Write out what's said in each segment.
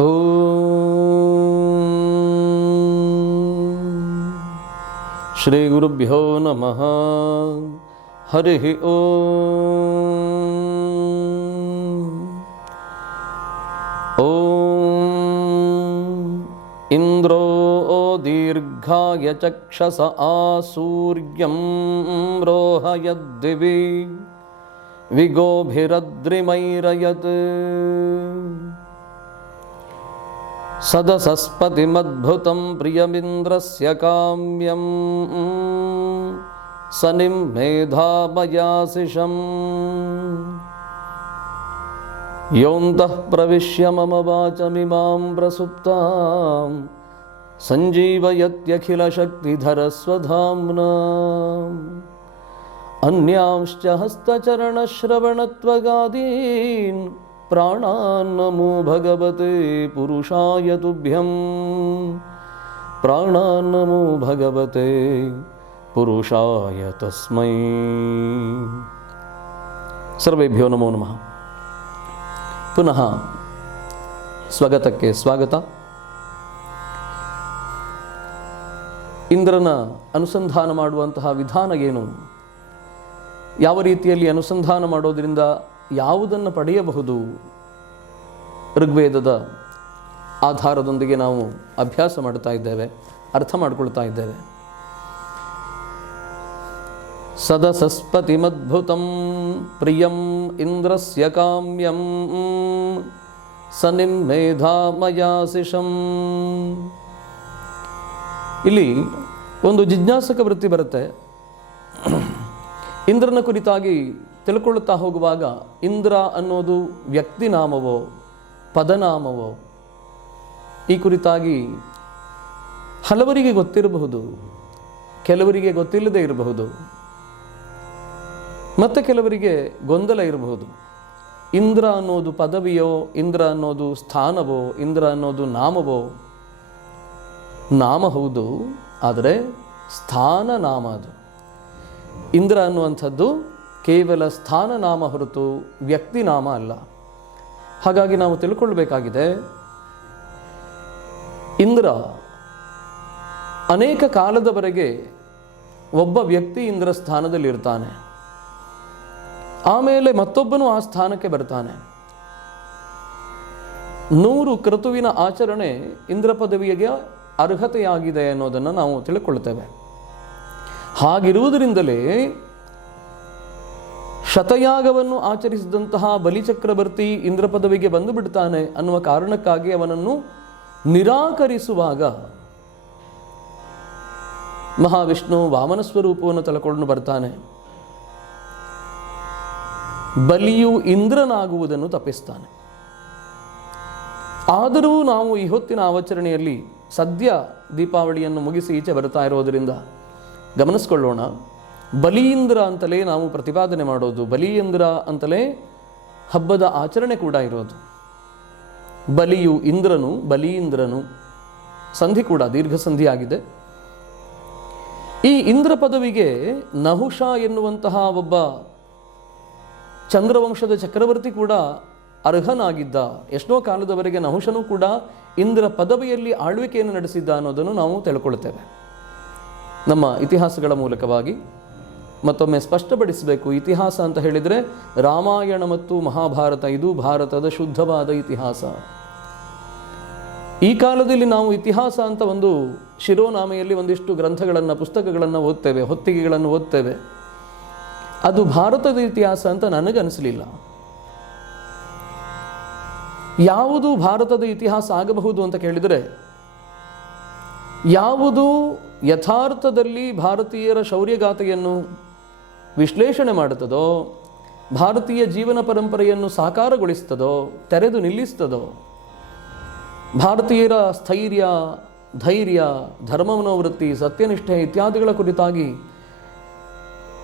ಓಂ ಶ್ರೀ ಗುರುಭ್ಯೋ ನಮಃ. ಹರಿ ಓಂ ಇಂದ್ರೋ ದೀರ್ಘಾಯ ಚಕ್ಷಸ ಆಸೂರ್ಯಂ ರೋಹಯದ್ದಿವಿ ವಿಗೋಭಿರದ್ರಿಮೈರಯತ್ ಸದಸಸ್ಪತಿಮದ್ಭುತಂ ಪ್ರಿಯಮಿಂದ್ರಸ್ಯ ಕಾಮ್ಯಂ ಸನಿಂ ಮೇಧಾಮಯಾಸಿಷಂ ಯೋಂತಃ ಪ್ರವಿಶ್ಯ ಮಮ ವಾಚಮಿಮಾಂ ಪ್ರಸುಪ್ತಾಂ ಸಂಜೀವಯತ್ಯಖಿಲಶಕ್ತಿಧರಸ್ವಧಾಮ್ನಾ ಅನ್ಯಾಂಶ್ಚ ಹಸ್ತಚರಣಶ್ರವಣತ್ವಗಾದೀನ್ ಪ್ರಾಣಾನ್ ನಮೋ ಭಗವತೆ ಪುರುಷಾಯ ತುಭ್ಯಂ. ಪ್ರಾಣಾನ್ ನಮೋ ಭಗವತೆ ಪುರುಷಾಯ ತಸ್ಮೈ. ಸರ್ವೇಭ್ಯೋ ನಮೋ ನಮಃ. ಪುನಃ ಸ್ವಗತಕ್ಕೆ ಸ್ವಾಗತ. ಇಂದ್ರನ ಅನುಸಂಧಾನ ಮಾಡುವಂತಹ ವಿಧಾನ ಏನು, ಯಾವ ರೀತಿಯಲ್ಲಿ ಅನುಸಂಧಾನ ಮಾಡೋದರಿಂದ ಯಾವುದನ್ನು ಪಡೆಯಬಹುದು, ಋಗ್ವೇದದ ಆಧಾರದೊಂದಿಗೆ ನಾವು ಅಭ್ಯಾಸ ಮಾಡ್ತಾ ಇದ್ದೇವೆ, ಅರ್ಥ ಮಾಡಿಕೊಳ್ತಾ ಇದ್ದೇವೆ. ಸದಸಸ್ಪತಿಮದ್ಭುತಂ ಪ್ರಿಯಂ ಇಂದ್ರಸ್ಯ ಕಾಮ್ಯಂ ಸನಿಂ ಮೇಧಾಮಯಾಸಿಷಂ. ಇಲ್ಲಿ ಒಂದು ಜಿಜ್ಞಾಸಕ ವೃತ್ತಿ ಬರುತ್ತೆ. ಇಂದ್ರನ ಕುರಿತಾಗಿ ತಿಳ್ಕೊಳ್ಳುತ್ತಾ ಹೋಗುವಾಗ ಇಂದ್ರ ಅನ್ನೋದು ವ್ಯಕ್ತಿನಾಮವೋ ಪದನಾಮವೋ ಈ ಕುರಿತಾಗಿ ಹಲವರಿಗೆ ಗೊತ್ತಿರಬಹುದು, ಕೆಲವರಿಗೆ ಗೊತ್ತಿಲ್ಲದೆ ಇರಬಹುದು, ಮತ್ತೆ ಕೆಲವರಿಗೆ ಗೊಂದಲ ಇರಬಹುದು. ಇಂದ್ರ ಅನ್ನೋದು ಪದವಿಯೋ, ಇಂದ್ರ ಅನ್ನೋದು ಸ್ಥಾನವೋ, ಇಂದ್ರ ಅನ್ನೋದು ನಾಮವೋ? ನಾಮ ಹೌದು, ಆದರೆ ಸ್ಥಾನ ನಾಮ ಅದು. ಇಂದ್ರ ಅನ್ನುವಂಥದ್ದು ಕೇವಲ ಸ್ಥಾನ ನಾಮ ಹೊರತು ವ್ಯಕ್ತಿ ನಾಮ ಅಲ್ಲ. ಹಾಗಾಗಿ ನಾವು ತಿಳ್ಕೊಳ್ಬೇಕಾಗಿದೆ, ಇಂದ್ರ ಅನೇಕ ಕಾಲದವರೆಗೆ ಒಬ್ಬ ವ್ಯಕ್ತಿ ಇಂದ್ರ ಸ್ಥಾನದಲ್ಲಿರ್ತಾನೆ, ಆಮೇಲೆ ಮತ್ತೊಬ್ಬನು ಆ ಸ್ಥಾನಕ್ಕೆ ಬರ್ತಾನೆ. 100 ಕ್ರತುವಿನ ಆಚರಣೆ ಇಂದ್ರ ಪದವಿಗೆ ಅರ್ಹತೆಯಾಗಿದೆ ಅನ್ನೋದನ್ನು ನಾವು ತಿಳ್ಕೊಳ್ತೇವೆ. ಹಾಗಿರುವುದರಿಂದಲೇ ಶತಯಾಗವನ್ನು ಆಚರಿಸಿದಂತಹ ಬಲಿಚಕ್ರವರ್ತಿ ಇಂದ್ರ ಪದವಿಗೆ ಬಂದು ಬಿಡ್ತಾನೆ ಅನ್ನುವ ಕಾರಣಕ್ಕಾಗಿ ಅವನನ್ನು ನಿರಾಕರಿಸುವಾಗ ಮಹಾವಿಷ್ಣು ವಾಮನ ಸ್ವರೂಪವನ್ನು ತಲೆಕೊಂಡು ಬರ್ತಾನೆ. ಬಲಿಯು ಇಂದ್ರನಾಗುವುದನ್ನು ತಪ್ಪಿಸ್ತಾನೆ. ಆದರೂ ನಾವು ಈ ಹೊತ್ತಿನ ಆಚರಣೆಯಲ್ಲಿ ಸದ್ಯ ದೀಪಾವಳಿಯನ್ನು ಮುಗಿಸಿ ಈಚೆ ಬರ್ತಾ ಇರೋದರಿಂದ ಗಮನಿಸ್ಕೊಳ್ಳೋಣ. ಬಲೀಂದ್ರ ಅಂತಲೇ ನಾವು ಪ್ರತಿಪಾದನೆ ಮಾಡೋದು, ಬಲೀಂದ್ರ ಅಂತಲೇ ಹಬ್ಬದ ಆಚರಣೆ ಕೂಡ ಇರೋದು. ಬಲಿಯು ಇಂದ್ರನು, ಬಲೀಂದ್ರನು, ಸಂಧಿ ಕೂಡ ದೀರ್ಘ ಸಂಧಿ ಆಗಿದೆ. ಈ ಇಂದ್ರ ಪದವಿಗೆ ನಹುಷ ಎನ್ನುವಂತಹ ಒಬ್ಬ ಚಂದ್ರವಂಶದ ಚಕ್ರವರ್ತಿ ಕೂಡ ಅರ್ಹನಾಗಿದ್ದ. ಎಷ್ಟೋ ಕಾಲದವರೆಗೆ ನಹುಷನು ಕೂಡ ಇಂದ್ರ ಪದವಿಯಲ್ಲಿ ಆಳ್ವಿಕೆಯನ್ನು ನಡೆಸಿದ್ದ ಅನ್ನೋದನ್ನು ನಾವು ತಿಳ್ಕೊಳ್ತೇವೆ. ನಮ್ಮ ಇತಿಹಾಸಗಳ ಮೂಲಕವಾಗಿ ಮತ್ತೊಮ್ಮೆ ಸ್ಪಷ್ಟಪಡಿಸಬೇಕು. ಇತಿಹಾಸ ಅಂತ ಹೇಳಿದರೆ ರಾಮಾಯಣ ಮತ್ತು ಮಹಾಭಾರತ, ಇದು ಭಾರತದ ಶುದ್ಧವಾದ ಇತಿಹಾಸ. ಈ ಕಾಲದಲ್ಲಿ ನಾವು ಇತಿಹಾಸ ಅಂತ ಒಂದು ಶಿರೋನಾಮೆಯಲ್ಲಿ ಒಂದಿಷ್ಟು ಗ್ರಂಥಗಳನ್ನು, ಪುಸ್ತಕಗಳನ್ನು ಓದ್ತೇವೆ, ಹೊತ್ತಿಗೆಗಳನ್ನು ಓದ್ತೇವೆ. ಅದು ಭಾರತದ ಇತಿಹಾಸ ಅಂತ ನನಗನ್ನಿಸಲಿಲ್ಲ. ಯಾವುದು ಭಾರತದ ಇತಿಹಾಸ ಆಗಬಹುದು ಅಂತ ಕೇಳಿದರೆ, ಯಾವುದು ಯಥಾರ್ಥದಲ್ಲಿ ಭಾರತೀಯರ ಶೌರ್ಯಗಾಥೆಯನ್ನು ವಿಶ್ಲೇಷಣೆ ಮಾಡುತ್ತದೋ, ಭಾರತೀಯ ಜೀವನ ಪರಂಪರೆಯನ್ನು ಸಾಕಾರಗೊಳಿಸ್ತದೋ, ತೆರೆದು ನಿಲ್ಲಿಸ್ತದೋ, ಭಾರತೀಯರ ಸ್ಥೈರ್ಯ, ಧೈರ್ಯ, ಧರ್ಮಮನೋವೃತ್ತಿ, ಸತ್ಯನಿಷ್ಠೆ ಇತ್ಯಾದಿಗಳ ಕುರಿತಾಗಿ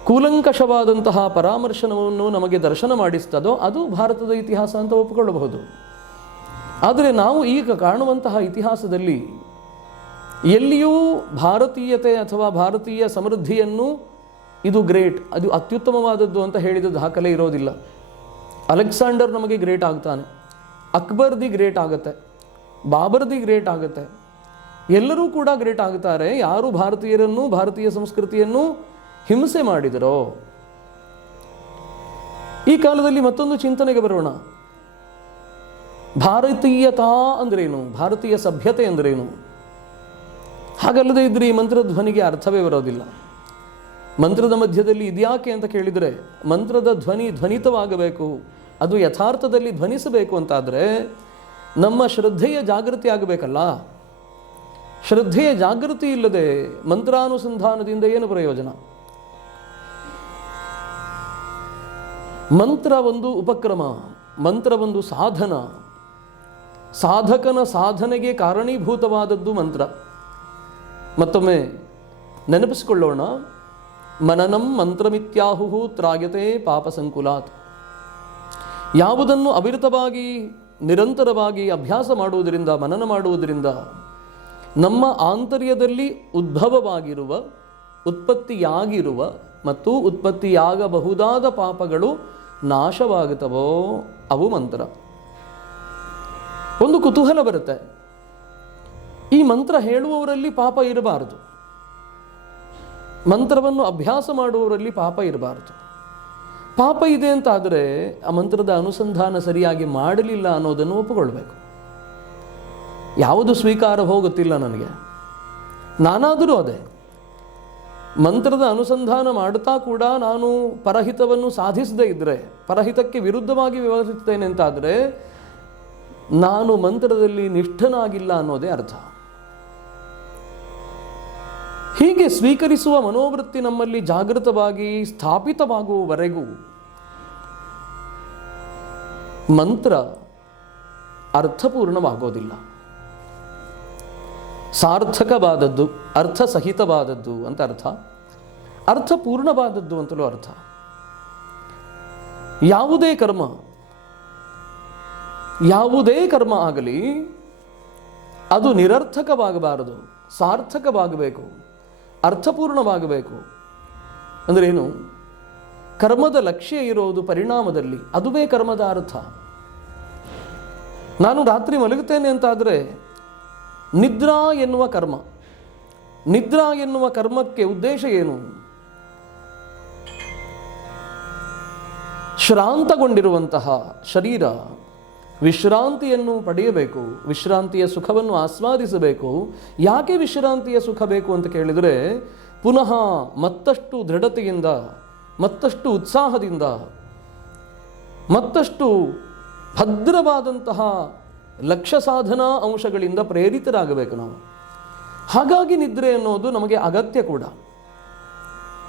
ಕೂಲಂಕಷವಾದಂತಹ ಪರಾಮರ್ಶನವನ್ನು ನಮಗೆ ದರ್ಶನ ಮಾಡಿಸ್ತದೋ ಅದು ಭಾರತದ ಇತಿಹಾಸ ಅಂತ ಒಪ್ಪಿಕೊಳ್ಳಬಹುದು. ಆದರೆ ನಾವು ಈಗ ಕಾಣುವಂತಹ ಇತಿಹಾಸದಲ್ಲಿ ಎಲ್ಲಿಯೂ ಭಾರತೀಯತೆ ಅಥವಾ ಭಾರತೀಯ ಸಮೃದ್ಧಿಯನ್ನು ಇದು ಗ್ರೇಟ್, ಅದು ಅತ್ಯುತ್ತಮವಾದದ್ದು ಅಂತ ಹೇಳಿದ ದಾಖಲೆ ಇರೋದಿಲ್ಲ. ಅಲೆಕ್ಸಾಂಡರ್ ನಮಗೆ ಗ್ರೇಟ್ ಆಗ್ತಾನೆ, ಅಕ್ಬರ್ ದಿ ಗ್ರೇಟ್ ಆಗುತ್ತೆ, ಬಾಬರ್ದಿ ಗ್ರೇಟ್ ಆಗುತ್ತೆ, ಎಲ್ಲರೂ ಕೂಡ ಗ್ರೇಟ್ ಆಗುತ್ತಾರೆ ಯಾರು ಭಾರತೀಯರನ್ನು, ಭಾರತೀಯ ಸಂಸ್ಕೃತಿಯನ್ನು ಹಿಂಸೆ ಮಾಡಿದರೋ. ಈ ಕಾಲದಲ್ಲಿ ಮತ್ತೊಂದು ಚಿಂತನೆಗೆ ಬರೋಣ. ಭಾರತೀಯತಾ ಅಂದ್ರೇನು, ಭಾರತೀಯ ಸಭ್ಯತೆ ಅಂದ್ರೇನು? ಹಾಗಲ್ಲದೆ ಇದ್ರೆ ಈ ಮಂತ್ರಧ್ವನಿಗೆ ಅರ್ಥವೇ ಬರೋದಿಲ್ಲ. ಮಂತ್ರದ ಮಧ್ಯದಲ್ಲಿ ಇದ್ಯಾಕೆ ಅಂತ ಕೇಳಿದರೆ, ಮಂತ್ರದ ಧ್ವನಿ ಧ್ವನಿತವಾಗಬೇಕು, ಅದು ಯಥಾರ್ಥದಲ್ಲಿ ಧ್ವನಿಸಬೇಕು ಅಂತಾದರೆ ನಮ್ಮ ಶ್ರದ್ಧೆಯ ಜಾಗೃತಿ ಆಗಬೇಕಲ್ಲ. ಶ್ರದ್ಧೆಯ ಜಾಗೃತಿ ಇಲ್ಲದೆ ಮಂತ್ರಾನುಸಂಧಾನದಿಂದ ಏನು ಪ್ರಯೋಜನ? ಮಂತ್ರ ಒಂದು ಉಪಕ್ರಮ, ಮಂತ್ರ ಒಂದು ಸಾಧನ, ಸಾಧಕನ ಸಾಧನೆಗೆ ಕಾರಣೀಭೂತವಾದದ್ದು ಮಂತ್ರ. ಮತ್ತೊಮ್ಮೆ ನೆನಪಿಸಿಕೊಳ್ಳೋಣ, ಮನನಂ ಮಂತ್ರಮಿತ್ಯಾಹುಹು ತ್ರಾಯತೆ ಪಾಪ ಸಂಕುಲಾತ್. ಯಾವುದನ್ನು ಅವಿರತವಾಗಿ ನಿರಂತರವಾಗಿ ಅಭ್ಯಾಸ ಮಾಡುವುದರಿಂದ, ಮನನ ಮಾಡುವುದರಿಂದ ನಮ್ಮ ಆಂತರ್ಯದಲ್ಲಿ ಉದ್ಭವವಾಗಿರುವ, ಉತ್ಪತ್ತಿಯಾಗಿರುವ ಮತ್ತು ಉತ್ಪತ್ತಿಯಾಗಬಹುದಾದ ಪಾಪಗಳು ನಾಶವಾಗುತ್ತವೋ ಅವು ಮಂತ್ರ. ಒಂದು ಕುತೂಹಲ ಬರುತ್ತೆ, ಈ ಮಂತ್ರ ಹೇಳುವವರಲ್ಲಿ ಪಾಪ ಇರಬಾರದು, ಮಂತ್ರವನ್ನು ಅಭ್ಯಾಸ ಮಾಡುವವರಲ್ಲಿ ಪಾಪ ಇರಬಾರದು. ಪಾಪ ಇದೆ ಅಂತಾದರೆ ಆ ಮಂತ್ರದ ಅನುಸಂಧಾನ ಸರಿಯಾಗಿ ಮಾಡಲಿಲ್ಲ ಅನ್ನೋದನ್ನು ಒಪ್ಪಿಕೊಳ್ಬೇಕು. ಯಾವುದು ಸ್ವೀಕಾರವೋ ಗೊತ್ತಿಲ್ಲ ನನಗೆ, ನಾನಾದರೂ ಅದೇ ಮಂತ್ರದ ಅನುಸಂಧಾನ ಮಾಡುತ್ತಾ ಕೂಡ ನಾನು ಪರಹಿತವನ್ನು ಸಾಧಿಸದೇ ಇದ್ದರೆ, ಪರಹಿತಕ್ಕೆ ವಿರುದ್ಧವಾಗಿ ವ್ಯವಹರಿಸುತ್ತೇನೆ ಅಂತಾದರೆ ನಾನು ಮಂತ್ರದಲ್ಲಿ ನಿಷ್ಠನಾಗಿಲ್ಲ ಅನ್ನೋದೇ ಅರ್ಥ. ಹೀಗೆ ಸ್ವೀಕರಿಸುವ ಮನೋವೃತ್ತಿ ನಮ್ಮಲ್ಲಿ ಜಾಗೃತವಾಗಿ ಸ್ಥಾಪಿತವಾಗುವವರೆಗೂ ಮಂತ್ರ ಅರ್ಥಪೂರ್ಣವಾಗೋದಿಲ್ಲ. ಸಾರ್ಥಕವಾದದ್ದು, ಅರ್ಥಸಹಿತವಾದದ್ದು ಅಂತ ಅರ್ಥ, ಅರ್ಥಪೂರ್ಣವಾದದ್ದು ಅಂತಲೂ ಅರ್ಥ. ಯಾವುದೇ ಕರ್ಮ ಆಗಲಿ ಅದು ನಿರರ್ಥಕವಾಗಬಾರದು, ಸಾರ್ಥಕವಾಗಬೇಕು, ಅರ್ಥಪೂರ್ಣವಾಗಬೇಕು. ಅಂದರೆ ಏನು? ಕರ್ಮದ ಲಕ್ಷ್ಯ ಇರೋದು ಪರಿಣಾಮದಲ್ಲಿ, ಅದುವೇ ಕರ್ಮದ ಅರ್ಥ. ನಾನು ರಾತ್ರಿ ಮಲಗುತ್ತೇನೆ ಅಂತಾದರೆ ನಿದ್ರಾ ಎನ್ನುವ ಕರ್ಮ, ನಿದ್ರಾ ಎನ್ನುವ ಕರ್ಮಕ್ಕೆ ಉದ್ದೇಶ ಏನು? ಶ್ರಾಂತಗೊಂಡಿರುವಂತಹ ಶರೀರ ವಿಶ್ರಾಂತಿಯನ್ನು ಪಡೆಯಬೇಕು, ವಿಶ್ರಾಂತಿಯ ಸುಖವನ್ನು ಆಸ್ವಾದಿಸಬೇಕು. ಯಾಕೆ ವಿಶ್ರಾಂತಿಯ ಸುಖ ಬೇಕು ಅಂತ ಕೇಳಿದರೆ, ಪುನಃ ಮತ್ತಷ್ಟು ದೃಢತೆಯಿಂದ, ಮತ್ತಷ್ಟು ಉತ್ಸಾಹದಿಂದ, ಮತ್ತಷ್ಟು ಭದ್ರವಾದಂತಹ ಲಕ್ಷ್ಯ ಸಾಧನಾ ಅಂಶಗಳಿಂದ ಪ್ರೇರಿತರಾಗಬೇಕು ನಾವು. ಹಾಗಾಗಿ ನಿದ್ರೆ ಅನ್ನೋದು ನಮಗೆ ಅಗತ್ಯ ಕೂಡ.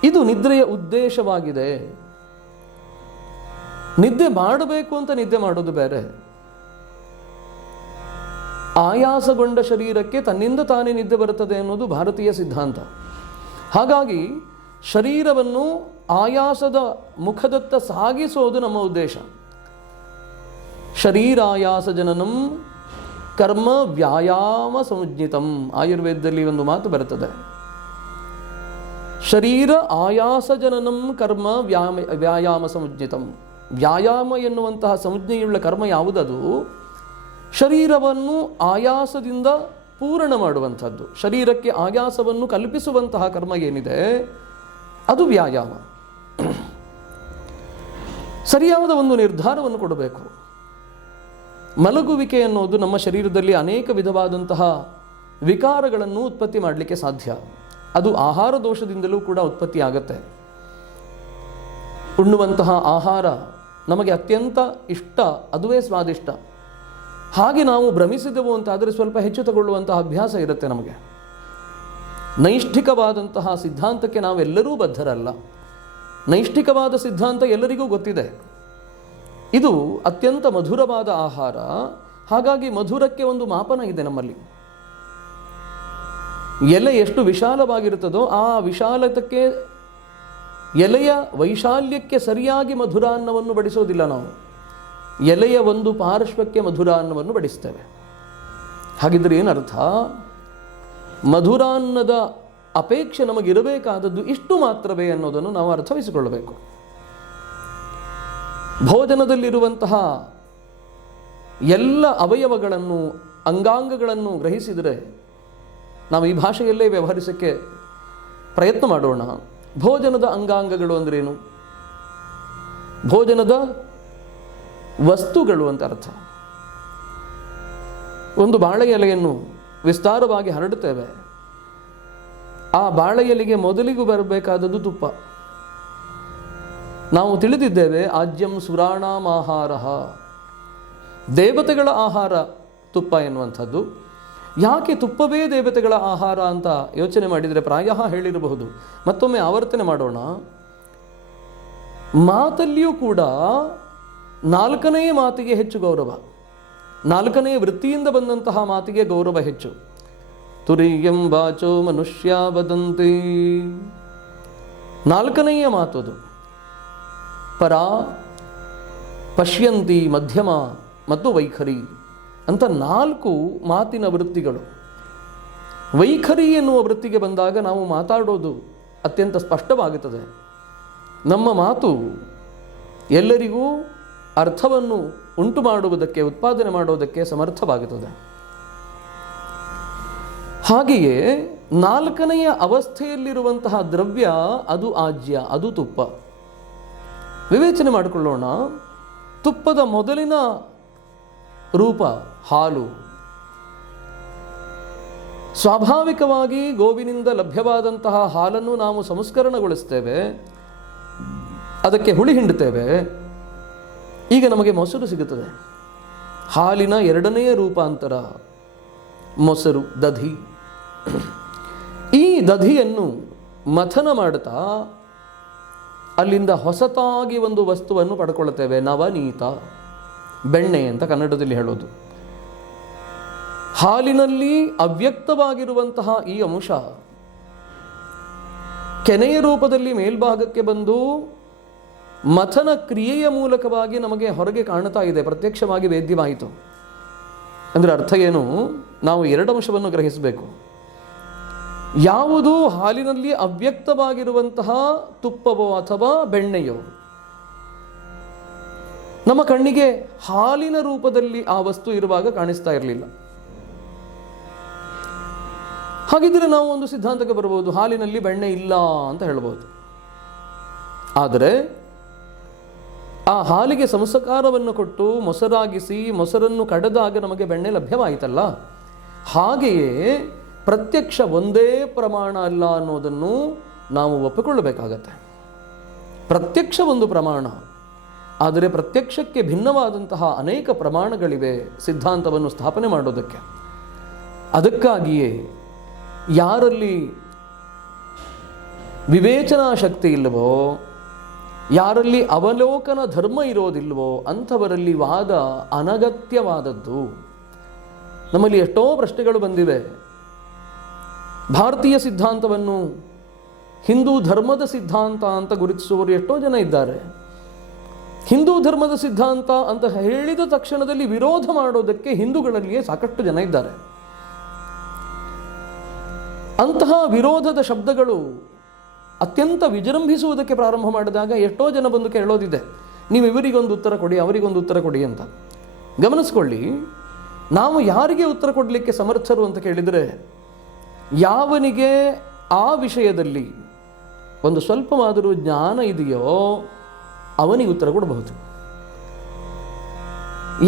ಇದು ನಿದ್ರೆಯ ಉದ್ದೇಶವಾಗಿದೆ. ನಿದ್ದೆ ಮಾಡಬೇಕು ಅಂತ ನಿದ್ದೆ ಮಾಡೋದು ಬೇರೆ. ಆಯಾಸಗೊಂಡ ಶರೀರಕ್ಕೆ ತನ್ನಿಂದ ತಾನೇ ನಿದ್ದೆ ಬರುತ್ತದೆ ಅನ್ನೋದು ಭಾರತೀಯ ಸಿದ್ಧಾಂತ. ಹಾಗಾಗಿ ಶರೀರವನ್ನು ಆಯಾಸದ ಮುಖದತ್ತ ಸಾಗಿಸೋದು ನಮ್ಮ ಉದ್ದೇಶ. ಶರೀರಾಯಾಸ ಜನನಂ ಕರ್ಮ ವ್ಯಾಯಾಮ ಸಂಜ್ಞಿತಂ. ಆಯುರ್ವೇದದಲ್ಲಿ ಒಂದು ಮಾತು ಬರುತ್ತದೆ, ಶರೀರ ಆಯಾಸ ಜನನಂ ಕರ್ಮ ವ್ಯಾಯಾಮ ಸಂಜ್ಞಿತಂ. ವ್ಯಾಯಾಮ ಎನ್ನುವಂತಹ ಸಂಜ್ಞೆಯುಳ್ಳ ಕರ್ಮ ಯಾವುದದು? ಶರೀರವನ್ನು ಆಯಾಸದಿಂದ ಪೂರ್ಣ ಮಾಡುವಂಥದ್ದು, ಶರೀರಕ್ಕೆ ಆಯಾಸವನ್ನು ಕಲ್ಪಿಸುವಂತಹ ಕರ್ಮ ಏನಿದೆ ಅದು ವ್ಯಾಯಾಮ. ಸರಿಯಾದ ಒಂದು ನಿರ್ಧಾರವನ್ನು ಕೊಡಬೇಕು. ಮಲಗುವಿಕೆ ಅನ್ನೋದು ನಮ್ಮ ಶರೀರದಲ್ಲಿ ಅನೇಕ ವಿಧವಾದಂತಹ ವಿಕಾರಗಳನ್ನು ಉತ್ಪತ್ತಿ ಮಾಡಲಿಕ್ಕೆ ಸಾಧ್ಯ. ಅದು ಆಹಾರ ದೋಷದಿಂದಲೂ ಕೂಡ ಉತ್ಪತ್ತಿ ಆಗುತ್ತೆ. ಉಣ್ಣುವಂತಹ ಆಹಾರ ನಮಗೆ ಅತ್ಯಂತ ಇಷ್ಟ, ಅದುವೇ ಸ್ವಾದಿಷ್ಟ. ಹಾಗೆ ನಾವು ಭ್ರಮಿಸಿದೆವು ಅಂತಾದರೆ ಸ್ವಲ್ಪ ಹೆಚ್ಚು ತಗೊಳ್ಳುವಂತಹ ಅಭ್ಯಾಸ ಇರುತ್ತೆ ನಮಗೆ. ನೈಷ್ಠಿಕವಾದಂತಹ ಸಿದ್ಧಾಂತಕ್ಕೆ ನಾವೆಲ್ಲರೂ ಬದ್ಧರಲ್ಲ. ನೈಷ್ಠಿಕವಾದ ಸಿದ್ಧಾಂತ ಎಲ್ಲರಿಗೂ ಗೊತ್ತಿದೆ. ಇದು ಅತ್ಯಂತ ಮಧುರವಾದ ಆಹಾರ. ಹಾಗಾಗಿ ಮಧುರಕ್ಕೆ ಒಂದು ಮಾಪನ ಇದೆ ನಮ್ಮಲ್ಲಿ. ಎಲೆ ಎಷ್ಟು ವಿಶಾಲವಾಗಿರುತ್ತದೋ ಆ ವಿಶಾಲತೆಗೆ, ಎಲೆಯ ವೈಶಾಲ್ಯಕ್ಕೆ ಸರಿಯಾಗಿ ಮಧುರಾನ್ನವನ್ನು ಬಡಿಸೋದಿಲ್ಲ ನಾವು. ಎಲೆಯ ಒಂದು ಪಾರ್ಶ್ವಕ್ಕೆ ಮಧುರಾನ್ನವನ್ನು ಬಡಿಸ್ತೇವೆ. ಹಾಗಿದ್ರೆ ಏನರ್ಥ? ಮಧುರಾನ್ನದ ಅಪೇಕ್ಷೆ ನಮಗಿರಬೇಕಾದದ್ದು ಇಷ್ಟು ಮಾತ್ರವೇ ಅನ್ನೋದನ್ನು ನಾವು ಅರ್ಥವಿಸಿಕೊಳ್ಳಬೇಕು. ಭೋಜನದಲ್ಲಿರುವಂತಹ ಎಲ್ಲ ಅವಯವಗಳನ್ನು ಅಂಗಾಂಗಗಳನ್ನು ಗ್ರಹಿಸಿದರೆ ನಾವು ಈ ಭಾಷೆಯಲ್ಲೇ ವ್ಯವಹರಿಸೋಕ್ಕೆ ಪ್ರಯತ್ನ ಮಾಡೋಣ. ಭೋಜನದ ಅಂಗಾಂಗಗಳು ಅಂದ್ರೇನು? ಭೋಜನದ ವಸ್ತುಗಳು ಅಂತ ಅರ್ಥ. ಒಂದು ಬಾಳೆ ಎಲೆಯನ್ನು ವಿಸ್ತಾರವಾಗಿ ಹರಡುತ್ತೇವೆ. ಆ ಬಾಳೆ ಎಲೆಗೆ ಮೊದಲಿಗೂ ಬರಬೇಕಾದದ್ದು ತುಪ್ಪ. ನಾವು ತಿಳಿದಿದ್ದೇವೆ, ಆಜ್ಯಂ ಸುರಾಣಾಂ ಆಹಾರ, ದೇವತೆಗಳ ಆಹಾರ ತುಪ್ಪ ಎನ್ನುವಂಥದ್ದು. ಯಾಕೆ ತುಪ್ಪವೇ ದೇವತೆಗಳ ಆಹಾರ ಅಂತ ಯೋಚನೆ ಮಾಡಿದರೆ ಪ್ರಾಯ ಹೇಳಿರಬಹುದು. ಮತ್ತೊಮ್ಮೆ ಆವರ್ತನೆ ಮಾಡೋಣ. ಮಾತಲ್ಲಿಯೂ ಕೂಡ ನಾಲ್ಕನೆಯ ಮಾತಿಗೆ ಹೆಚ್ಚು ಗೌರವ, ನಾಲ್ಕನೆಯ ವೃತ್ತಿಯಿಂದ ಬಂದಂತಹ ಮಾತಿಗೆ ಗೌರವ ಹೆಚ್ಚು. ತುರಿಯಂ ವಾಚೋ ಮನುಷ್ಯ ವದಂತಿ, ನಾಲ್ಕನೆಯ ಮಾತು ಅದು. ಪರ, ಪಶ್ಯಂತಿ, ಮಧ್ಯಮ ಮತ್ತು ವೈಖರಿ ಅಂತ 4 ಮಾತಿನ ವೃತ್ತಿಗಳು. ವೈಖರಿ ಎನ್ನುವ ವೃತ್ತಿಗೆ ಬಂದಾಗ ನಾವು ಮಾತಾಡೋದು ಅತ್ಯಂತ ಸ್ಪಷ್ಟವಾಗುತ್ತದೆ. ನಮ್ಮ ಮಾತು ಎಲ್ಲರಿಗೂ ಅರ್ಥವನ್ನು ಉಂಟು ಮಾಡುವುದಕ್ಕೆ, ಉತ್ಪಾದನೆ ಮಾಡುವುದಕ್ಕೆ ಸಮರ್ಥವಾಗುತ್ತದೆ. ಹಾಗೆಯೇ 4ನೆಯ ಅವಸ್ಥೆಯಲ್ಲಿರುವಂತಹ ದ್ರವ್ಯ ಅದು ಆಜ್ಯ, ಅದು ತುಪ್ಪ. ವಿವೇಚನೆ ಮಾಡಿಕೊಳ್ಳೋಣ. ತುಪ್ಪದ ಮೊದಲಿನ ರೂಪ ಹಾಲು. ಸ್ವಾಭಾವಿಕವಾಗಿ ಗೋವಿನಿಂದ ಲಭ್ಯವಾದಂತಹ ಹಾಲನ್ನು ನಾವು ಸಂಸ್ಕರಣಗೊಳಿಸ್ತೇವೆ, ಅದಕ್ಕೆ ಹುಳಿ ಹಿಂಡುತ್ತೇವೆ. ಈಗ ನಮಗೆ ಮೊಸರು ಸಿಗುತ್ತದೆ. ಹಾಲಿನ 2ನೆಯ ರೂಪಾಂತರ ಮೊಸರು, ದಧಿ. ಈ ದಧಿಯನ್ನು ಮಥನ ಮಾಡುತ್ತಾ ಅಲ್ಲಿಂದ ಹೊಸತಾಗಿ ಒಂದು ವಸ್ತುವನ್ನು ಪಡ್ಕೊಳ್ಳುತ್ತೇವೆ, ನವನೀತ, ಬೆಣ್ಣೆ ಅಂತ ಕನ್ನಡದಲ್ಲಿ ಹೇಳೋದು. ಹಾಲಿನಲ್ಲಿ ಅವ್ಯಕ್ತವಾಗಿರುವಂತಹ ಈ ಅಂಶ ಕೆನೆಯ ರೂಪದಲ್ಲಿ ಮೇಲ್ಭಾಗಕ್ಕೆ ಬಂದು ಮಥನ ಕ್ರಿಯೆಯ ಮೂಲಕವಾಗಿ ನಮಗೆ ಹೊರಗೆ ಕಾಣುತ್ತಾ ಇದೆ, ಪ್ರತ್ಯಕ್ಷವಾಗಿ ವೇದ್ಯವಾಯಿತು. ಅಂದರೆ ಅರ್ಥ ಏನು? ನಾವು 2 ಅಂಶವನ್ನು ಗ್ರಹಿಸಬೇಕು. ಯಾವುದು ಹಾಲಿನಲ್ಲಿ ಅವ್ಯಕ್ತವಾಗಿರುವಂತಹ ತುಪ್ಪವೋ ಅಥವಾ ಬೆಣ್ಣೆಯೋ, ನಮ್ಮ ಕಣ್ಣಿಗೆ ಹಾಲಿನ ರೂಪದಲ್ಲಿ ಆ ವಸ್ತು ಇರುವಾಗ ಕಾಣಿಸ್ತಾ ಇರಲಿಲ್ಲ. ಹಾಗಿದ್ರೆ ನಾವು ಒಂದು ಸಿದ್ಧಾಂತಕ್ಕೆ ಬರಬಹುದು, ಹಾಲಿನಲ್ಲಿ ಬೆಣ್ಣೆ ಇಲ್ಲ ಅಂತ ಹೇಳ್ಬೋದು. ಆದರೆ ಆ ಹಾಲಿಗೆ ಸಂಸ್ಕಾರವನ್ನು ಕೊಟ್ಟು ಮೊಸರಾಗಿಸಿ ಮೊಸರನ್ನು ಕಡೆದಾಗ ನಮಗೆ ಬೆಣ್ಣೆ ಲಭ್ಯವಾಯಿತಲ್ಲ. ಹಾಗೆಯೇ ಪ್ರತ್ಯಕ್ಷ ಒಂದೇ ಪ್ರಮಾಣ ಅಲ್ಲ ಅನ್ನೋದನ್ನು ನಾವು ಒಪ್ಪಿಕೊಳ್ಳಬೇಕಾಗತ್ತೆ. ಪ್ರತ್ಯಕ್ಷ ಒಂದು ಪ್ರಮಾಣ, ಆದರೆ ಪ್ರತ್ಯಕ್ಷಕ್ಕೆ ಭಿನ್ನವಾದಂತಹ ಅನೇಕ ಪ್ರಮಾಣಗಳಿವೆ ಸಿದ್ಧಾಂತವನ್ನು ಸ್ಥಾಪನೆ ಮಾಡೋದಕ್ಕೆ. ಅದಕ್ಕಾಗಿಯೇ ಯಾರಲ್ಲಿ ವಿವೇಚನಾ ಶಕ್ತಿ ಇಲ್ಲವೋ, ಯಾರಲ್ಲಿ ಅವಲೋಕನ ಧರ್ಮ ಇರೋದಿಲ್ವೋ ಅಂಥವರಲ್ಲಿ ವಾದ ಅನಗತ್ಯವಾದದ್ದು. ನಮ್ಮಲ್ಲಿ ಎಷ್ಟೋ ಪ್ರಶ್ನೆಗಳು ಬಂದಿವೆ. ಭಾರತೀಯ ಸಿದ್ಧಾಂತವನ್ನು ಹಿಂದೂ ಧರ್ಮದ ಸಿದ್ಧಾಂತ ಅಂತ ಗುರುತಿಸುವವರು ಎಷ್ಟೋ ಜನ ಇದ್ದಾರೆ. ಹಿಂದೂ ಧರ್ಮದ ಸಿದ್ಧಾಂತ ಅಂತ ಹೇಳಿದ ತಕ್ಷಣದಲ್ಲಿ ವಿರೋಧ ಮಾಡೋದಕ್ಕೆ ಹಿಂದೂಗಳಲ್ಲಿಯೇ ಸಾಕಷ್ಟು ಜನ ಇದ್ದಾರೆ. ಅಂತಹ ವಿರೋಧದ ಶಬ್ದಗಳು ಅತ್ಯಂತ ವಿಜೃಂಭಿಸುವುದಕ್ಕೆ ಪ್ರಾರಂಭ ಮಾಡಿದಾಗ ಎಷ್ಟೋ ಜನ ಬಂದು ಕೇಳೋದಿದೆ, ನೀವು ಇವರಿಗೊಂದು ಉತ್ತರ ಕೊಡಿ, ಅವರಿಗೊಂದು ಉತ್ತರ ಕೊಡಿ ಅಂತ. ಗಮನಿಸ್ಕೊಳ್ಳಿ, ನಾವು ಯಾರಿಗೆ ಉತ್ತರ ಕೊಡಲಿಕ್ಕೆ ಸಮರ್ಥರು ಅಂತ ಕೇಳಿದರೆ, ಯಾವನಿಗೆ ಆ ವಿಷಯದಲ್ಲಿ ಒಂದು ಸ್ವಲ್ಪವಾದರೂ ಜ್ಞಾನ ಇದೆಯೋ ಅವನಿಗೆ ಉತ್ತರ ಕೊಡಬಹುದು.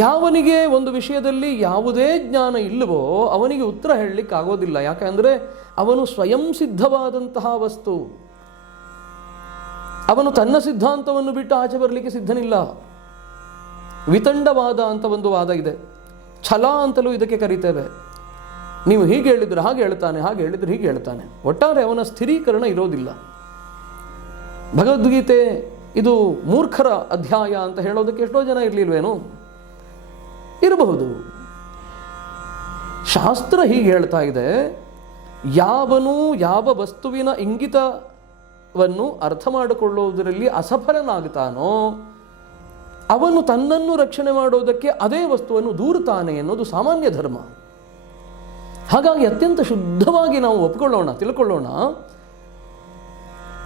ಯಾವನಿಗೆ ಒಂದು ವಿಷಯದಲ್ಲಿ ಯಾವುದೇ ಜ್ಞಾನ ಇಲ್ಲವೋ ಅವನಿಗೆ ಉತ್ತರ ಹೇಳಲಿಕ್ಕೆ ಆಗೋದಿಲ್ಲ. ಯಾಕೆಂದರೆ ಅವನು ಸ್ವಯಂ ಸಿದ್ಧವಾದಂತಹ ವಸ್ತು. ಅವನು ತನ್ನ ಸಿದ್ಧಾಂತವನ್ನು ಬಿಟ್ಟು ಆಚೆ ಬರಲಿಕ್ಕೆ ಸಿದ್ಧನಿಲ್ಲ. ವಿತಂಡವಾದ ಅಂತ ಒಂದು ವಾದ ಇದೆ, ಛಲ ಅಂತಲೂ ಇದಕ್ಕೆ ಕರೀತೇವೆ. ನೀವು ಹೀಗೆ ಹೇಳಿದ್ರೆ ಹಾಗೆ ಹೇಳ್ತಾನೆ, ಹಾಗೆ ಹೇಳಿದ್ರೆ ಹೀಗೆ ಹೇಳ್ತಾನೆ. ಒಟ್ಟಾರೆ ಅವನ ಸ್ಥಿರೀಕರಣ ಇರೋದಿಲ್ಲ. ಭಗವದ್ಗೀತೆ ಇದು ಮೂರ್ಖರ ಅಧ್ಯಾಯ ಅಂತ ಹೇಳೋದಕ್ಕೆ ಎಷ್ಟೋ ಜನ ಇರಲಿಲ್ವೇನು? ಇರಬಹುದು. ಶಾಸ್ತ್ರ ಹೀಗೆ ಹೇಳ್ತಾ ಇದೆ, ಯಾವನು ಯಾವ ವಸ್ತುವಿನ ಇಂಗಿತವನ್ನು ಅರ್ಥ ಮಾಡಿಕೊಳ್ಳುವುದರಲ್ಲಿ ಅಸಫಲನಾಗುತ್ತಾನೋ ಅವನು ತನ್ನನ್ನು ರಕ್ಷಣೆ ಮಾಡೋದಕ್ಕೆ ಅದೇ ವಸ್ತುವನ್ನು ದೂರುತ್ತಾನೆ ಎನ್ನುವುದು ಸಾಮಾನ್ಯ ಧರ್ಮ. ಹಾಗಾಗಿ ಅತ್ಯಂತ ಶುದ್ಧವಾಗಿ ನಾವು ಒಪ್ಪಿಕೊಳ್ಳೋಣ, ತಿಳ್ಕೊಳ್ಳೋಣ.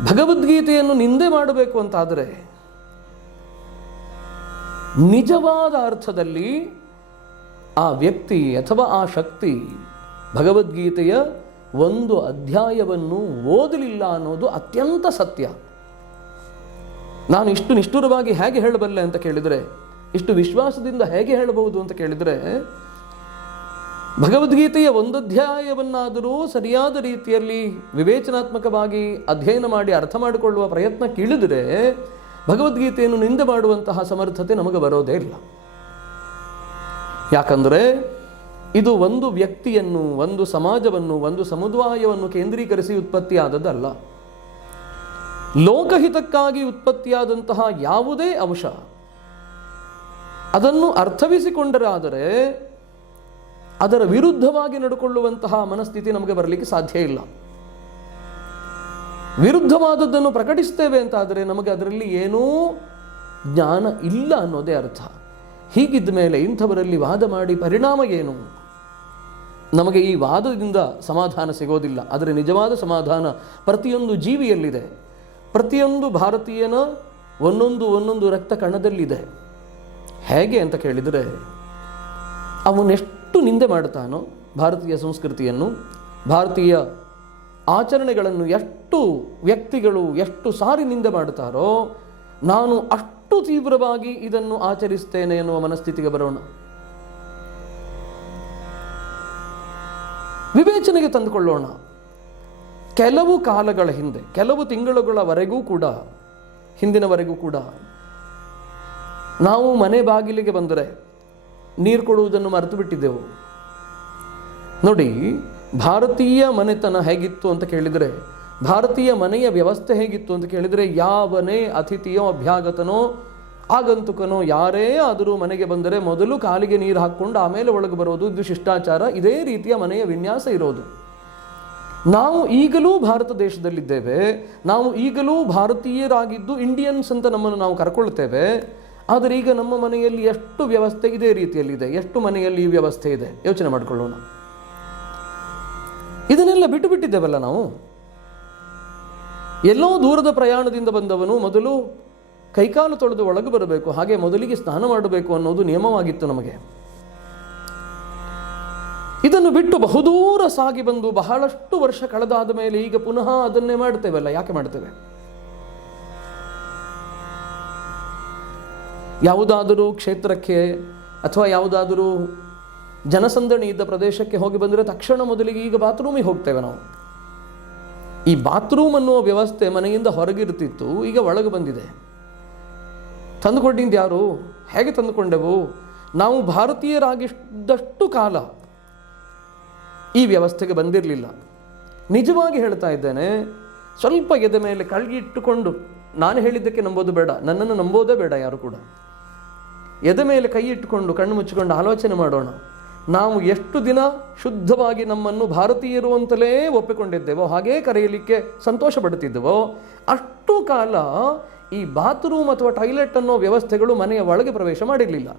ಭಗವದ್ಗೀತೆಯನ್ನು ನಿಂದೆ ಮಾಡಬೇಕು ಅಂತಾದರೆ ನಿಜವಾದ ಅರ್ಥದಲ್ಲಿ ಆ ವ್ಯಕ್ತಿ ಅಥವಾ ಆ ಶಕ್ತಿ ಭಗವದ್ಗೀತೆಯ ಒಂದು ಅಧ್ಯಾಯವನ್ನು ಓದಲಿಲ್ಲ ಅನ್ನೋದು ಅತ್ಯಂತ ಸತ್ಯ. ನಾನು ಇಷ್ಟು ನಿಷ್ಠುರವಾಗಿ ಹೇಗೆ ಹೇಳಬಲ್ಲೆ ಅಂತ ಕೇಳಿದರೆ, ಇಷ್ಟು ವಿಶ್ವಾಸದಿಂದ ಹೇಗೆ ಹೇಳಬಹುದು ಅಂತ ಕೇಳಿದರೆ, ಭಗವದ್ಗೀತೆಯ ಒಂದು ಅಧ್ಯಾಯವನ್ನಾದರೂ ಸರಿಯಾದ ರೀತಿಯಲ್ಲಿ ವಿವೇಚನಾತ್ಮಕವಾಗಿ ಅಧ್ಯಯನ ಮಾಡಿ ಅರ್ಥ ಮಾಡಿಕೊಳ್ಳುವ ಪ್ರಯತ್ನಕ್ಕಿಳಿದರೆ ಭಗವದ್ಗೀತೆಯನ್ನು ನಿಂದೆ ಮಾಡುವಂತಹ ಸಮರ್ಥತೆ ನಮಗೆ ಬರೋದೇ ಇಲ್ಲ. ಯಾಕಂದರೆ ಇದು ಒಂದು ವ್ಯಕ್ತಿಯನ್ನು, ಒಂದು ಸಮಾಜವನ್ನು, ಒಂದು ಸಮುದಾಯವನ್ನು ಕೇಂದ್ರೀಕರಿಸಿ ಉತ್ಪತ್ತಿಯಾದದ್ದಲ್ಲ. ಲೋಕಹಿತಕ್ಕಾಗಿ ಉತ್ಪತ್ತಿಯಾದಂತಹ ಯಾವುದೇ ಅಂಶ ಅದನ್ನು ಅರ್ಥವಿಸಿಕೊಂಡರಾದರೆ ಅದರ ವಿರುದ್ಧವಾಗಿ ನಡ್ಕೊಳ್ಳುವಂತಹ ಮನಸ್ಥಿತಿ ನಮಗೆ ಬರಲಿಕ್ಕೆ ಸಾಧ್ಯ ಇಲ್ಲ. ವಿರುದ್ಧವಾದದ್ದನ್ನು ಪ್ರಕಟಿಸ್ತೇವೆ ಅಂತಾದರೆ ನಮಗೆ ಅದರಲ್ಲಿ ಏನೂ ಜ್ಞಾನ ಇಲ್ಲ ಅನ್ನೋದೇ ಅರ್ಥ. ಹೀಗಿದ್ದ ಮೇಲೆ ಇಂಥವರಲ್ಲಿ ವಾದ ಮಾಡಿ ಪರಿಣಾಮ ಏನು? ನಮಗೆ ಈ ವಾದದಿಂದ ಸಮಾಧಾನ ಸಿಗೋದಿಲ್ಲ. ಆದರೆ ನಿಜವಾದ ಸಮಾಧಾನ ಪ್ರತಿಯೊಂದು ಜೀವಿಯಲ್ಲಿದೆ. ಪ್ರತಿಯೊಂದು ಭಾರತೀಯನ ಒಂದೊಂದು ರಕ್ತ ಕಣದಲ್ಲಿದೆ. ಹೇಗೆ ಅಂತ ಕೇಳಿದರೆ, ಅವನೆಷ್ಟು ನಿಂದೆ ಮಾಡ್ತಾನೋ ಭಾರತೀಯ ಸಂಸ್ಕೃತಿಯನ್ನು, ಭಾರತೀಯ ಆಚರಣೆಗಳನ್ನು ಎಷ್ಟು ವ್ಯಕ್ತಿಗಳು ಎಷ್ಟು ಸಾರಿ ನಿಂದೆ ಮಾಡ್ತಾರೋ ನಾನು ಅಷ್ಟು ತೀವ್ರವಾಗಿ ಇದನ್ನು ಆಚರಿಸ್ತೇನೆ ಎನ್ನುವ ಮನಸ್ಥಿತಿಗೆ ಬರೋಣ. ವಿವೇಚನೆಗೆ ತಂದುಕೊಳ್ಳೋಣ. ಕೆಲವು ಕಾಲಗಳ ಹಿಂದೆ, ಕೆಲವು ತಿಂಗಳುಗಳವರೆಗೂ ಕೂಡ, ಹಿಂದಿನವರೆಗೂ ಕೂಡ ನಾವು ಮನೆ ಬಾಗಿಲಿಗೆ ಬಂದರೆ ನೀರು ಕೊಡುವುದನ್ನು ಮರೆತು ಬಿಟ್ಟಿದ್ದೆವು. ನೋಡಿ, ಭಾರತೀಯ ಮನೆತನ ಹೇಗಿತ್ತು ಅಂತ ಕೇಳಿದರೆ, ಭಾರತೀಯ ಮನೆಯ ವ್ಯವಸ್ಥೆ ಹೇಗಿತ್ತು ಅಂತ ಕೇಳಿದರೆ, ಯಾವನೇ ಅತಿಥಿಯೋ ಅಭ್ಯಾಗತನೋ ಆಗಂತುಕನೋ ಯಾರೇ ಆದರೂ ಮನೆಗೆ ಬಂದರೆ ಮೊದಲು ಕಾಲಿಗೆ ನೀರು ಹಾಕ್ಕೊಂಡು ಆಮೇಲೆ ಒಳಗೆ ಬರೋದು, ಇದು ಶಿಷ್ಟಾಚಾರ. ಇದೇ ರೀತಿಯ ಮನೆಯ ವಿನ್ಯಾಸ ಇರೋದು. ನಾವು ಈಗಲೂ ಭಾರತ ದೇಶದಲ್ಲಿದ್ದೇವೆ. ನಾವು ಈಗಲೂ ಭಾರತೀಯರಾಗಿದ್ದು ಇಂಡಿಯನ್ಸ್ ಅಂತ ನಮ್ಮನ್ನು ನಾವು ಕರ್ಕೊಳ್ತೇವೆ. ಆದರೆ ಈಗ ನಮ್ಮ ಮನೆಯಲ್ಲಿ ಎಷ್ಟು ವ್ಯವಸ್ಥೆ ಇದೇ ರೀತಿಯಲ್ಲಿದೆ, ಎಷ್ಟು ಮನೆಯಲ್ಲಿ ಈ ವ್ಯವಸ್ಥೆ ಇದೆ, ಯೋಚನೆ ಮಾಡಿಕೊಳ್ಳೋಣ. ಇದನ್ನೆಲ್ಲ ಬಿಟ್ಟು ಬಿಟ್ಟಿದ್ದೇವಲ್ಲ ನಾವು. ಎಲ್ಲೋ ದೂರದ ಪ್ರಯಾಣದಿಂದ ಬಂದವನು ಮೊದಲು ಕೈಕಾಲು ತೊಳೆದು ಒಳಗೆ ಬರಬೇಕು, ಹಾಗೆ ಮೊದಲಿಗೆ ಸ್ನಾನ ಮಾಡಬೇಕು ಅನ್ನೋದು ನಿಯಮವಾಗಿತ್ತು ನಮಗೆ. ಇದನ್ನು ಬಿಟ್ಟು ಬಹುದೂರ ಸಾಗಿ ಬಂದು ಬಹಳಷ್ಟು ವರ್ಷ ಕಳೆದಾದ ಮೇಲೆ ಈಗ ಪುನಃ ಅದನ್ನೇ ಮಾಡ್ತೇವಲ್ಲ. ಯಾಕೆ ಮಾಡ್ತೇವೆ? ಯಾವುದಾದರೂ ಕ್ಷೇತ್ರಕ್ಕೆ ಅಥವಾ ಯಾವುದಾದರೂ ಜನಸಂದಣಿ ಇದ್ದ ಪ್ರದೇಶಕ್ಕೆ ಹೋಗಿ ಬಂದರೆ ತಕ್ಷಣ ಮೊದಲಿಗೆ ಈಗ ಬಾತ್ರೂಮಿಗೆ ಹೋಗ್ತೇವೆ ನಾವು. ಈ ಬಾತ್ರೂಮ್ ಅನ್ನುವ ವ್ಯವಸ್ಥೆ ಮನೆಯಿಂದ ಹೊರಗಿರ್ತಿತ್ತು, ಈಗ ಒಳಗೆ ಬಂದಿದೆ. ತಂದುಕೊಂಡಿದ್ದು ಯಾರು? ಹೇಗೆ ತಂದುಕೊಂಡೆವು? ನಾವು ಭಾರತೀಯರಾಗಿದ್ದಷ್ಟು ಕಾಲ ಈ ವ್ಯವಸ್ಥೆಗೆ ಬಂದಿರಲಿಲ್ಲ. ನಿಜವಾಗಿ ಹೇಳ್ತಾ ಇದ್ದೇನೆ, ಸ್ವಲ್ಪ ಎದೆ ಮೇಲೆ ಕಳ್ಗಿಟ್ಟುಕೊಂಡು, ನಾನು ಹೇಳಿದ್ದಕ್ಕೆ ನಂಬೋದು ಬೇಡ, ನನ್ನನ್ನು ನಂಬೋದೇ ಬೇಡ ಯಾರು ಕೂಡ. ಎದೆ ಮೇಲೆ ಕೈ ಇಟ್ಟುಕೊಂಡು ಕಣ್ಣು ಮುಚ್ಚಿಕೊಂಡು ಆಲೋಚನೆ ಮಾಡೋಣ. ನಾವು ಎಷ್ಟು ದಿನ ಶುದ್ಧವಾಗಿ ನಮ್ಮನ್ನು ಭಾರತೀಯರು ಅಂತಲೇ ಒಪ್ಪಿಕೊಂಡಿದ್ದೇವೋ, ಹಾಗೇ ಕರೆಯಲಿಕ್ಕೆ ಸಂತೋಷ ಪಡುತ್ತಿದ್ದೆವೋ, ಅಷ್ಟು ಕಾಲ ಈ ಬಾತ್ರೂಮ್ ಅಥವಾ ಟಾಯ್ಲೆಟ್ ಅನ್ನೋ ವ್ಯವಸ್ಥೆಗಳು ಮನೆಯ ಒಳಗೆ ಪ್ರವೇಶ ಮಾಡಿರಲಿಲ್ಲ.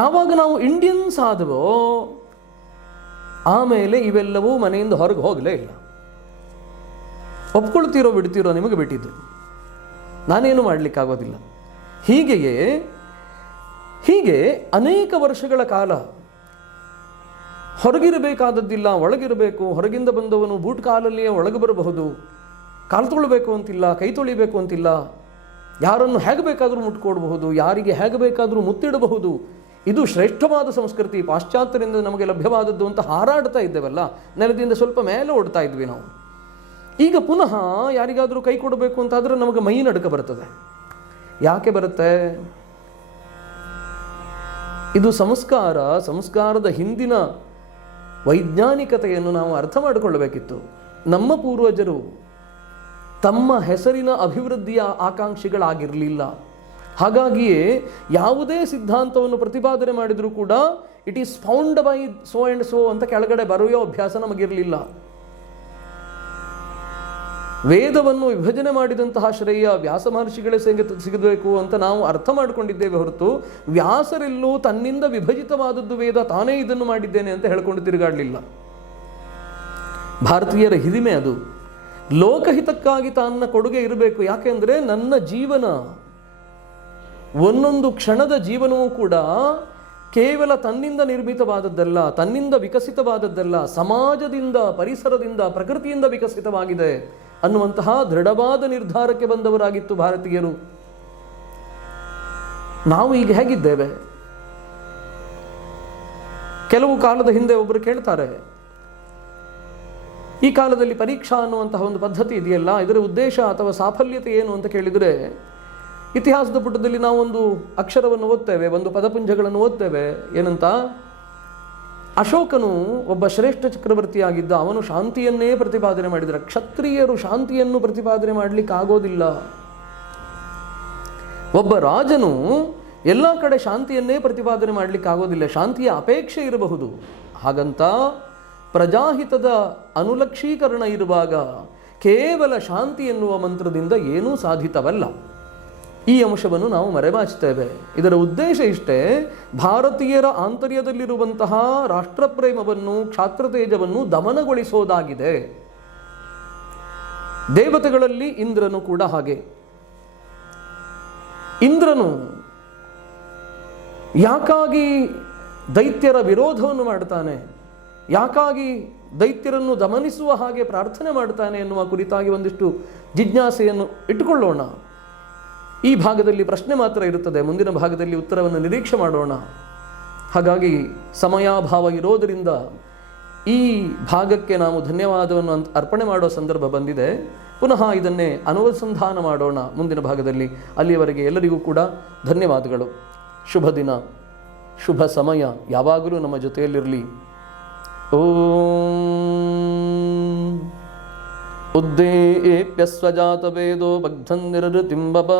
ಯಾವಾಗ ನಾವು ಇಂಡಿಯನ್ಸ್ ಆದವೋ ಆಮೇಲೆ ಇವೆಲ್ಲವೂ ಮನೆಯಿಂದ ಹೊರಗೆ ಹೋಗಲೇ ಇಲ್ಲ. ಒಪ್ಕೊಳ್ತೀರೋ ಬಿಡ್ತೀರೋ ನಿಮಗೆ ಬಿಟ್ಟಿದ್ದು, ನಾನೇನು ಮಾಡಲಿಕ್ಕಾಗೋದಿಲ್ಲ. ಹೀಗೆ ಅನೇಕ ವರ್ಷಗಳ ಕಾಲ ಹೊರಗಿರಬೇಕಾದದ್ದಿಲ್ಲ, ಒಳಗಿರಬೇಕು. ಹೊರಗಿಂದ ಬಂದವನು ಬೂಟ್ ಕಾಲಲ್ಲಿಯೇ ಒಳಗೆ ಬರಬಹುದು. ಕಾಲು ತೊಳಬೇಕು ಅಂತಿಲ್ಲ, ಕೈ ತೊಳಿಬೇಕು ಅಂತಿಲ್ಲ. ಯಾರನ್ನು ಹೇಗೆ ಬೇಕಾದರೂ ಮುಟ್ಕೊಡಬಹುದು, ಯಾರಿಗೆ ಹೇಗೆ ಬೇಕಾದರೂ ಮುತ್ತಿಡಬಹುದು. ಇದು ಶ್ರೇಷ್ಠವಾದ ಸಂಸ್ಕೃತಿ, ಪಾಶ್ಚಾತ್ಯರಿಂದ ನಮಗೆ ಲಭ್ಯವಾದದ್ದು ಅಂತ ಹಾರಾಡ್ತಾ ಇದ್ದೇವಲ್ಲ, ನೆಲದಿಂದ ಸ್ವಲ್ಪ ಮೇಲೆ ಓಡ್ತಾ ಇದ್ವಿ ನಾವು. ಈಗ ಪುನಃ ಯಾರಿಗಾದರೂ ಕೈ ಕೊಡಬೇಕು ಅಂತಾದರೆ ನಮಗೆ ಮೈ ನಡುಕ ಬರ್ತದೆ. ಯಾಕೆ ಬರುತ್ತೆ? ಇದು ಸಂಸ್ಕಾರದ ಹಿಂದಿನ ವೈಜ್ಞಾನಿಕತೆಯನ್ನು ನಾವು ಅರ್ಥ ಮಾಡಿಕೊಳ್ಳಬೇಕಿತ್ತು. ನಮ್ಮ ಪೂರ್ವಜರು ತಮ್ಮ ಹೆಸರಿನ ಅಭಿವೃದ್ಧಿಯ ಆಕಾಂಕ್ಷಿಗಳಾಗಿರಲಿಲ್ಲ. ಹಾಗಾಗಿಯೇ ಯಾವುದೇ ಸಿದ್ಧಾಂತವನ್ನು ಪ್ರತಿಪಾದನೆ ಮಾಡಿದರೂ ಕೂಡ it is found by so and so ಅಂತ ಕೆಳಗಡೆ ಬರೆಯೋ ಅಭ್ಯಾಸ ನಮಗಿರಲಿಲ್ಲ. ವೇದವನ್ನು ವಿಭಜನೆ ಮಾಡಿದಂತಹ ಶ್ರೇಯ ವ್ಯಾಸ ಮಹರ್ಷಿಗಳೇ ಸಿಗಬೇಕು ಅಂತ ನಾವು ಅರ್ಥ ಮಾಡಿಕೊಂಡಿದ್ದೇವೆ ಹೊರತು, ವ್ಯಾಸರೆಲ್ಲೂ ತನ್ನಿಂದ ವಿಭಜಿತವಾದದ್ದು ವೇದ, ತಾನೇ ಇದನ್ನು ಮಾಡಿದ್ದೇನೆ ಅಂತ ಹೇಳ್ಕೊಂಡು ತಿರುಗಾಡಲಿಲ್ಲ. ಭಾರತೀಯರ ಹಿರಿಮೆ ಅದು. ಲೋಕಹಿತಕ್ಕಾಗಿ ತನ್ನ ಕೊಡುಗೆ ಇರಬೇಕು. ಯಾಕೆಂದರೆ ನನ್ನ ಜೀವನ, ಒಂದೊಂದು ಕ್ಷಣದ ಜೀವನವೂ ಕೂಡ ಕೇವಲ ತನ್ನಿಂದ ನಿರ್ಮಿತವಾದದ್ದಲ್ಲ, ತನ್ನಿಂದ ವಿಕಸಿತವಾದದ್ದಲ್ಲ, ಸಮಾಜದಿಂದ, ಪರಿಸರದಿಂದ, ಪ್ರಕೃತಿಯಿಂದ ವಿಕಸಿತವಾಗಿದೆ ಅನ್ನುವಂತಹ ದೃಢವಾದ ನಿರ್ಧಾರಕ್ಕೆ ಬಂದವರಾಗಿತ್ತು ಭಾರತೀಯರು. ನಾವು ಈಗ ಹೇಗಿದ್ದೇವೆ? ಕೆಲವು ಕಾಲದ ಹಿಂದೆ ಒಬ್ಬರು ಕೇಳ್ತಾರೆ, ಈ ಕಾಲದಲ್ಲಿ ಪರೀಕ್ಷಾ ಅನ್ನುವಂತಹ ಒಂದು ಪದ್ಧತಿ ಇದೆಯಲ್ಲ, ಇದರ ಉದ್ದೇಶ ಅಥವಾ ಸಾಫಲ್ಯತೆ ಏನು ಅಂತ ಕೇಳಿದರೆ, ಇತಿಹಾಸದ ಪುಟದಲ್ಲಿ ನಾವೊಂದು ಅಕ್ಷರವನ್ನು ಓದ್ತೇವೆ, ಒಂದು ಪದಪುಂಜಗಳನ್ನು ಓದ್ತೇವೆ. ಏನಂತ? ಅಶೋಕನು ಒಬ್ಬ ಶ್ರೇಷ್ಠ ಚಕ್ರವರ್ತಿಯಾಗಿದ್ದ, ಅವನು ಶಾಂತಿಯನ್ನೇ ಪ್ರತಿಪಾದನೆ ಮಾಡಿದರೆ. ಕ್ಷತ್ರಿಯರು ಶಾಂತಿಯನ್ನು ಪ್ರತಿಪಾದನೆ ಮಾಡಲಿಕ್ಕೆ ಆಗೋದಿಲ್ಲ. ಒಬ್ಬ ರಾಜನು ಎಲ್ಲ ಕಡೆ ಶಾಂತಿಯನ್ನೇ ಪ್ರತಿಪಾದನೆ ಮಾಡಲಿಕ್ಕೆ ಆಗೋದಿಲ್ಲ, ಶಾಂತಿಯ ಅಪೇಕ್ಷೆ ಇರಬಹುದು. ಹಾಗಂತ ಪ್ರಜಾಹಿತದ ಅನುಲಕ್ಷೀಕರಣ ಇರುವಾಗ ಕೇವಲ ಶಾಂತಿ ಎನ್ನುವ ಮಂತ್ರದಿಂದ ಏನೂ ಸಾಧಿತವಲ್ಲ. ಈ ಅಂಶವನ್ನು ನಾವು ಮರೆಮಾಚುತ್ತೇವೆ. ಇದರ ಉದ್ದೇಶ ಇಷ್ಟೇ, ಭಾರತೀಯರ ಆಂತರ್ಯದಲ್ಲಿರುವಂತಹ ರಾಷ್ಟ್ರಪ್ರೇಮವನ್ನು, ಕ್ಷಾತ್ರತೇಜವನ್ನು ದಮನಗೊಳಿಸೋದಾಗಿದೆ. ದೇವತೆಗಳಲ್ಲಿ ಇಂದ್ರನು ಕೂಡ ಹಾಗೆ. ಇಂದ್ರನು ಯಾಕಾಗಿ ದೈತ್ಯರ ವಿರೋಧವನ್ನು ಮಾಡ್ತಾನೆ, ಯಾಕಾಗಿ ದೈತ್ಯರನ್ನು ದಮನಿಸುವ ಹಾಗೆ ಪ್ರಾರ್ಥನೆ ಮಾಡ್ತಾನೆ ಎನ್ನುವ ಕುರಿತಾಗಿ ಒಂದಿಷ್ಟು ಜಿಜ್ಞಾಸೆಯನ್ನು ಇಟ್ಟುಕೊಳ್ಳೋಣ. ಈ ಭಾಗದಲ್ಲಿ ಪ್ರಶ್ನೆ ಮಾತ್ರ ಇರುತ್ತದೆ, ಮುಂದಿನ ಭಾಗದಲ್ಲಿ ಉತ್ತರವನ್ನು ನಿರೀಕ್ಷೆ ಮಾಡೋಣ. ಹಾಗಾಗಿ ಸಮಯಾಭಾವ ಇರೋದರಿಂದ ಈ ಭಾಗಕ್ಕೆ ನಾವು ಧನ್ಯವಾದವನ್ನು ಅರ್ಪಣೆ ಮಾಡೋ ಸಂದರ್ಭ ಬಂದಿದೆ. ಪುನಃ ಇದನ್ನೇ ಅನುಸಂಧಾನ ಮಾಡೋಣ ಮುಂದಿನ ಭಾಗದಲ್ಲಿ. ಅಲ್ಲಿಯವರೆಗೆ ಎಲ್ಲರಿಗೂ ಕೂಡ ಧನ್ಯವಾದಗಳು. ಶುಭ ದಿನ, ಶುಭ ಸಮಯ ಯಾವಾಗಲೂ ನಮ್ಮ ಜೊತೆಯಲ್ಲಿರಲಿ. ಓಂ ಉದ್ದೇಪ್ಯಸ್ವಜಾತವೇದೋ ಬಗ್ಧನ್ ನಿರೃತಿಂಬಪ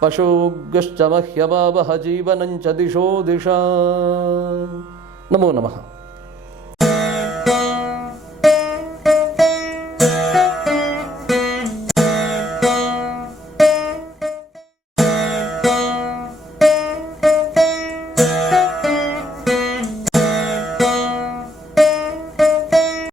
ಪಶೋಗ್ಶ್ಚ ಮಹ್ಯವಾವಹ ಜೀವನಂಚ ದಿಶೋ ದಿಶಾ. ನಮೋ ನಮಃ.